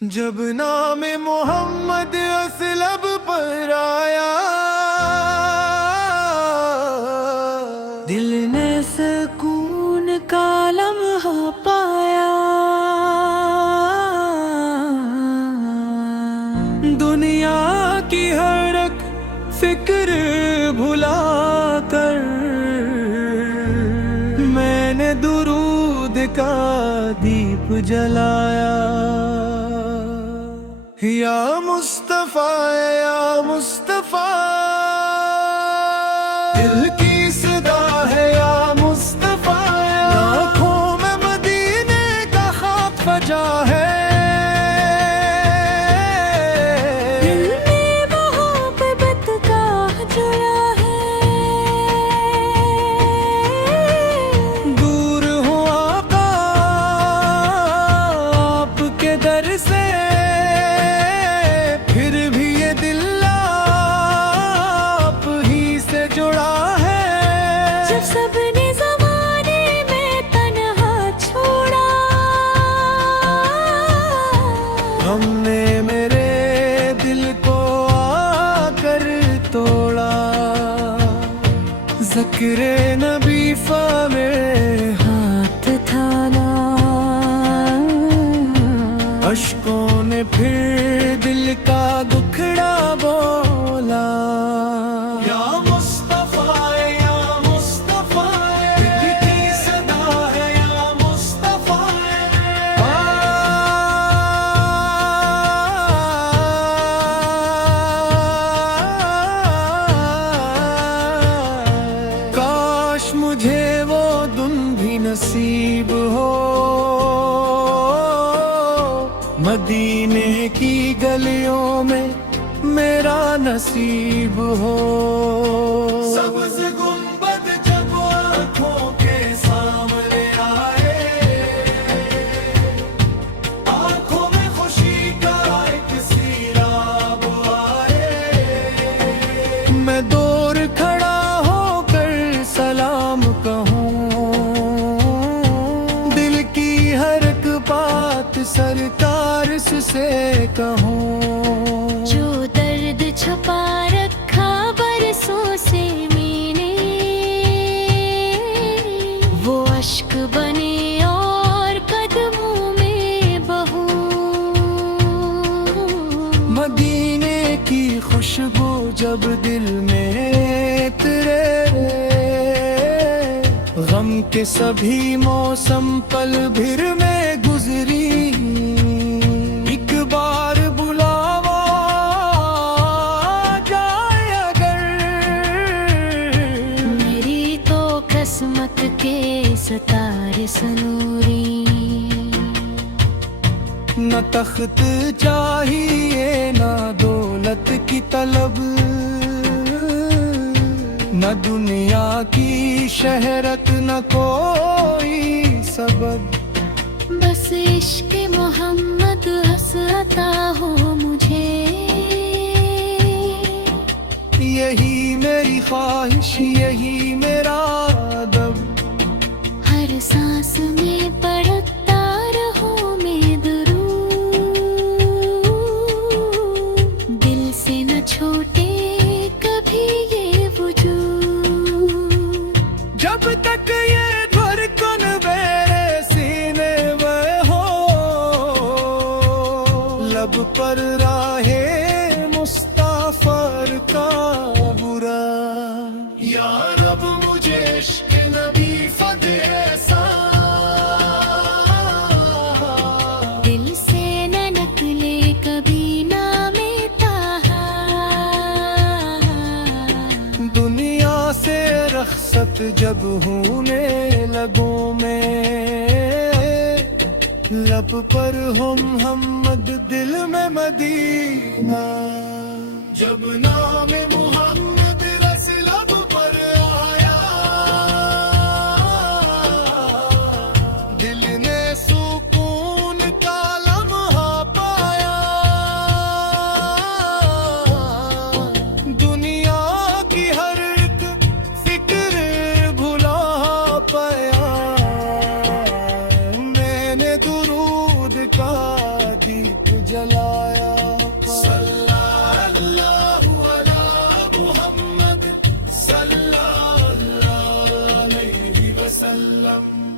जब नाम मोहम्मद असलब पर आया, दिल ने सुकून का लम्हा पाया। दुनिया की हर एक फिक्र भुला कर मैंने दुरूद का दीप जलाया। या मुस्तफा या मुस्तफा, दिल की सदा है या मुस्तफा। आँखों में मदीने का खाक बजा है, दिल में मोहब्बत का जुड़ा है। दूर हो आका आपके दर से, फिर भी ये दिल आप ही से जुड़ा है। जब सबने ज़माने में तन्हा छोड़ा, हमने मेरे दिल को आकर तोड़ा। ज़िक्र नबी फ़ा में हाथ थाना, अश्कों ने फिर दिल का दुखड़ा बोला। या मुस्तफा या मुस्तफा, दिल की सदा है या मुस्तफा। काश मुझे वो दिन भी नसीब हो, मदीने की गलियों में मेरा नसीब हो। सब्ज़ गुंबद जब आँखों के सामने आए, आँखों में खुशी का एक सीराब आए। मैं दूर खड़ा होकर सलाम कहूँ, दिल की हर एक बात सरकार से कहूँ। जो दर्द छुपा रखा बरसों से मैंने, वो अश्क बने और कदमों में बहूं। मदीने की खुशबू जब दिल में तेरे, गम के सभी मौसम पल भर में गुजरी। एक बार बुलावा जाए अगर, मेरी तो किस्मत के सितारे सनूरी। न तख्त चाहिए न दौलत की तलब, न दुनिया की शहरत न कोई सबब। बस इश्क मोहम्मद हंसता हो मुझे, यही मेरी ख्वाहिश यही मेरा अदब। हर सांस में पढ़ता रहूं मैं दुरूद, दिल से न छूटे कभी ये वजूद। जब तक ये धड़कन मेरे सीने में हो, लब पर राहे मुस्तफर का बुरा। या रब मुझे इश्क नबी फदे ऐसा, दिल से न नकले कभी नामे ताहा। दुनिया से रखसत जब होने लगों में, लब पर हो मोहम्मद दिल में मदीना। जब नाम मोहम्मद रस लब पर आया, दिल ने सुकून का लम्हा पाया। दुनिया की हर एक फिक्र भुला पाया। मैंने दुरूद का दीप जलाया सल्लल्लाहु अला मुहम्मद सल्लल्लाहु अलैहि वसल्लम।